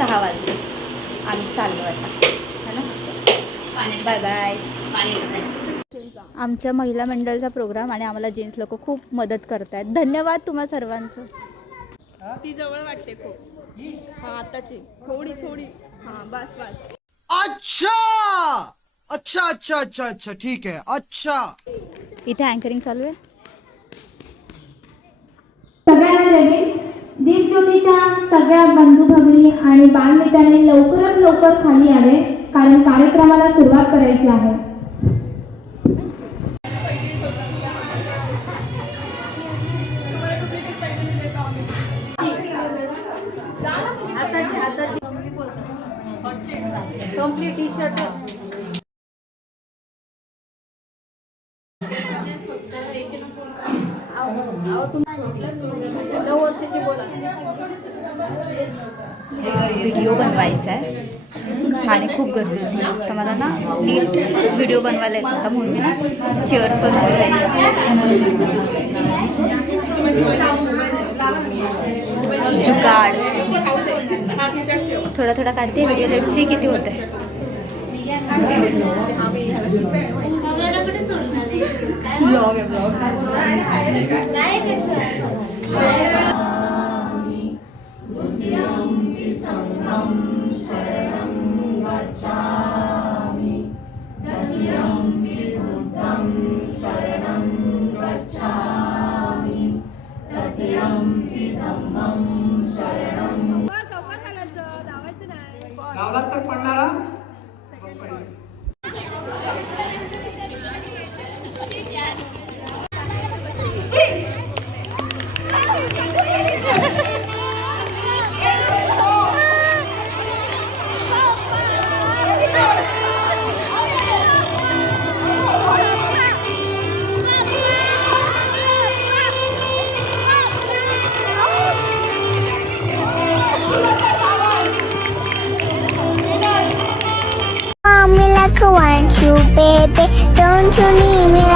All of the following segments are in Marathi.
सहा वाजले. आम्ही चाललो आता. है ना? बाय बाय आमच्या महिला मंडळाचा प्रोग्राम आणि आम्हाला जेंट्स लोक खूप मदत करत आहेत धन्यवाद तुम्हा सर्वांचं. ती जवळ वाटते खूप. हा आताची. थोडी थोडी. हा बस बस. अच्छा! अच्छा अच्छा अच्छा अच्छा. ठीक है अच्छा. इथे अँकरिंग चालू आहे. सगळ्यांना ज्योतीच्या सगळ्या बंधू भगिनी आणि बालमित्रांनी लवकरात लवकर खाली यावे कारण कार्यक्रमाला सुरुवात करायची आहे. कंप्लीट टी शर्ट व्हिडिओ बनवायचा आहे. आणि खूप गर्दी होती. तर मला ना नीट व्हिडिओ बनवायला येत. होता म्हणून मी ना चेअर्सवर उभी राहिली. जुगाड. थोडा थोडा काढते. व्हिडिओ लेट सी किती होते ब्लॉग आहे blog गावात I want you, baby. Don't you need me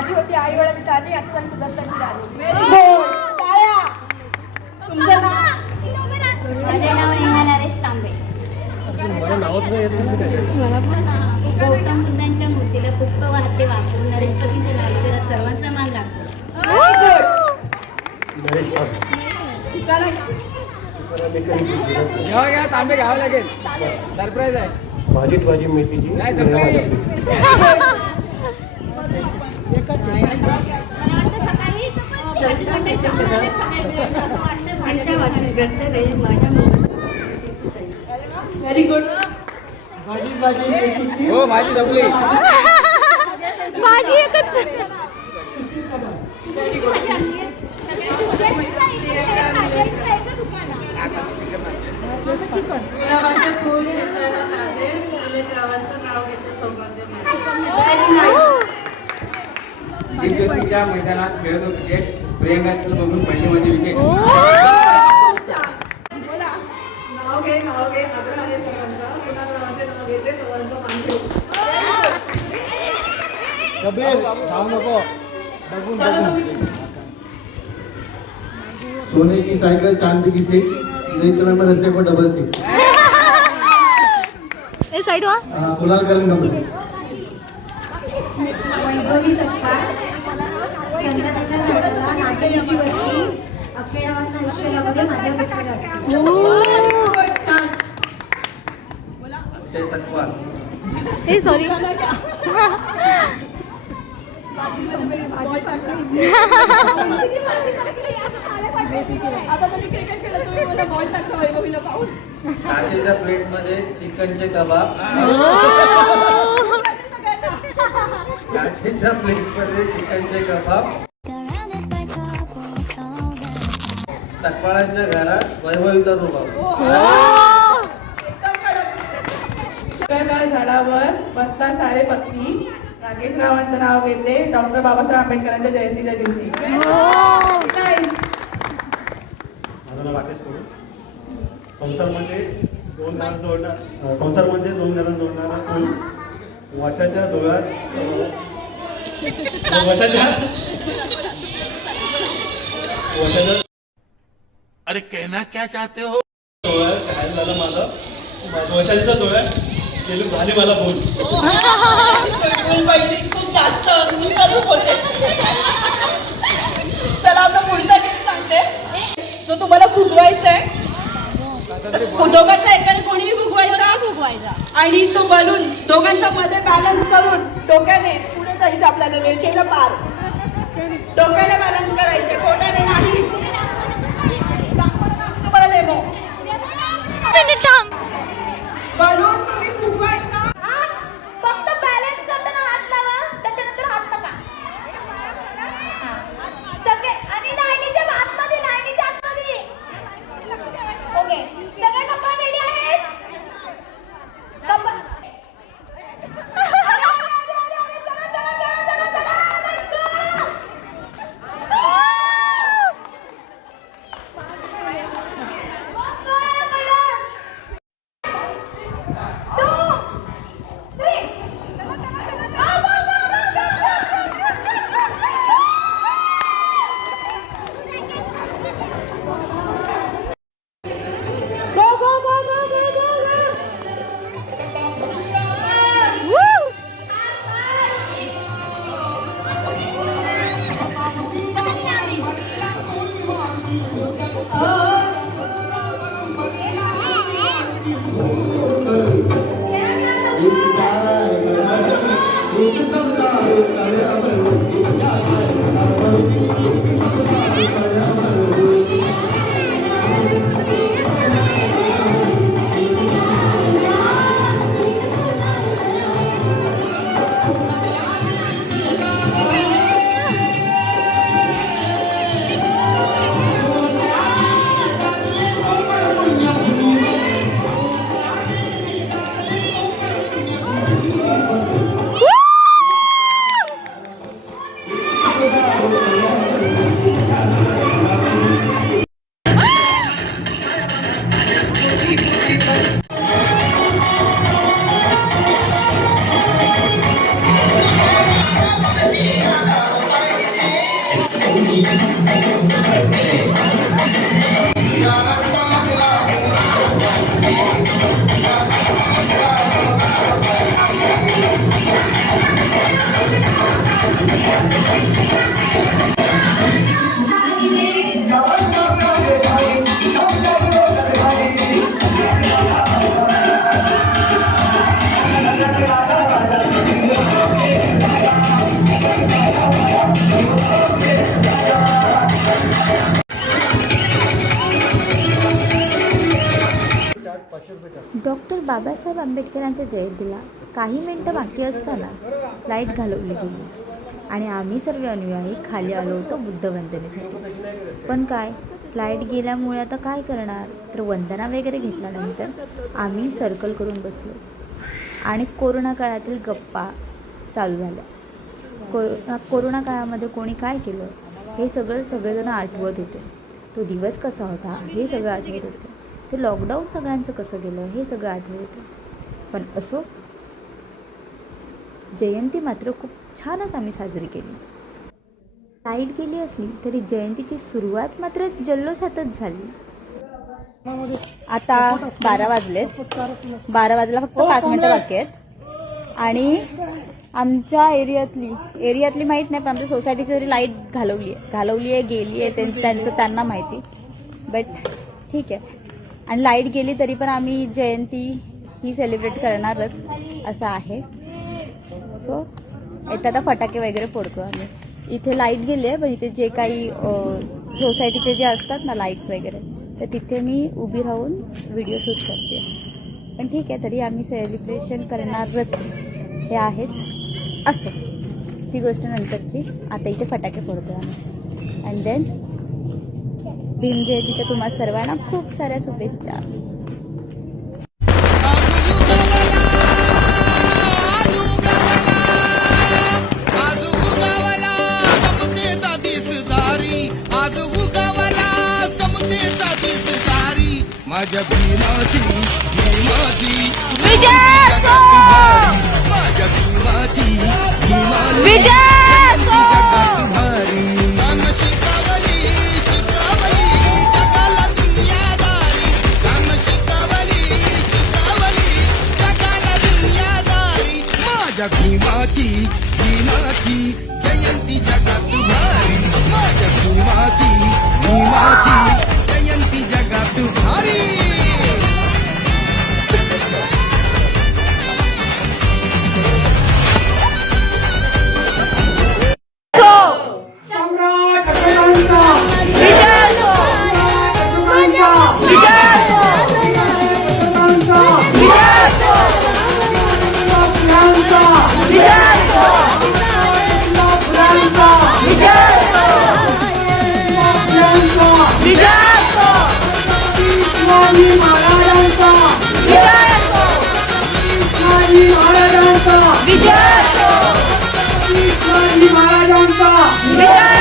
आधी होती आई वडिलांची राणी आता सुदत्ताची राणी टाळ्या तुमचं नाव? माझे नाव नेहा नरेश तांबे. गौतम बुद्धांच्या मूर्तीला पुष्प वाहते वापरून नरेश कवींचे लागलेला सर्वांचा मान लागतो. घ्या तांबे घ्यावं लागेल. सरप्राईज आहे. भाजीत भाजी मेथीची चलता कसं करा त्यांच्या वाटत घरच्या राहील माझ्या मोबाईल व्हेरी गुड हो भाजी जमली भाजी एकच गुलाबाचं फुल असायला पाहिजे फुलेशरावांचं नाव घेते सौभाग्य दिव्यस्तीच्या मैदानात खेळत क्रिकेट प्रियंका तिला बघून पडली माझी विकेट सोने की साइकिल चांदी की सीट नहीं चला मैं रस्ते पर डबल सीट ए साईड वा. हाँ, कुणाल करण कंपनी वैभवी सत्कार. ए सॉरी आता तरी क्रिकेट खेळत काचेच्या प्लेटमध्ये चिकनचे कबाब. सकपाळांच्या घरात वैभवीचा रुबाब वेगवेगळ्या झाडावर बसतात सारे पक्षी. नागेशरावांचं नाव घेते डॉक्टर बाबासाहेब आंबेडकरांच्या जयंतीच्या दिवशी. Nice. माझं नाव राकेश कोडे संसारमध्ये दोन जणांना जोडणार संसारमध्ये दोन जणांना जोडणारा वशाच्या डोळ्यात अरे कहना क्या चाहते हो? डोळ्यात काय झालं माझं? माझं वशाच्या डोळ्यात गेली झाली मला भूल मुंबईत खूप जास्त दुःखातूक होते चला आता पुढचा टिप सांगते. जो तुम्हाला फुगवायचा आहे दोघांचा एकाने कोणीही फुगवायचा? फुगवायचा. आणि तो बलून दोघांच्या मध्ये बॅलन्स करून डोक्याने जायचं आपल्याला रेषेला पार. डोक्याने बॅलन्स करायचे पोटाने नाही. तुम्हाला डेमो Oh. डॉक्टर बाबासाहेब आंबेडकरांच्या जयंतीला काही मिनटं बाकी असताना लाइट घालवली गेली आणि आम्ही सर्व अनुयायी खाली आलो होतो बुद्ध वंदनेसाठी पण काय? लाइट गेल्यामुळे आता काय करणार? तर वंदना वगैरे घेतल्यानंतर आम्ही सर्कल करून बसलो. आणि कोरोना काळातील गप्पा चालू झाल्या. कोरोना कोरोना काळामध्ये कोणी काय केलं? हे सगळं सगळेजण आठवत होते. तो दिवस कसा होता? हे सगळं आठवत होते. ते लॉकडाऊन सगळ्यांचं कसं गेलं? हे सगळं आठवत होतं. पण असो जयंती मात्र खूप छानच आम्ही साजरी केली. लाइट गेली असली तरी जयंतीची सुरुवात मात्र जल्लोषातच झाली. आता बारा वाजलेत. बारा वाजला फक्त पाच मिनटं बाकी आहेत. आणि आमच्या एरियातली एरियातली माहीत नाही पण आमच्या सोसायटीची तरी लाइट घालवली आहे घालवली आहे गेली आहे त्यांचं त्यांचं त्यांना माहिती. बट ठीक आहे. आणि लाइट गेली तरी पण आम्ही जयंती ही सेलिब्रेट करणारच असं आहे. सो येतात आता फटाके वगैरे फोडतो आम्ही. इथे लाइट गेली आहे पण इथे जे काही सोसायटीचे जे असतात ना लाईट्स वगैरे तर तिथे मी उभी राहून व्हिडिओ शूट करते. पण ठीक आहे तरी आम्ही सेलिब्रेशन करणारच हे आहेच. असं. ती गोष्ट नंतरची. आता इथे फटाके फोडतो आम्ही. अँड देन भीम जयंतीच्या तुम्हाला सर्वांना खूप साऱ्या शुभेच्छा. माझ्या भीमाची भीमाची माझ्या भीमाची भीमाची 拉手，一起把拉萨。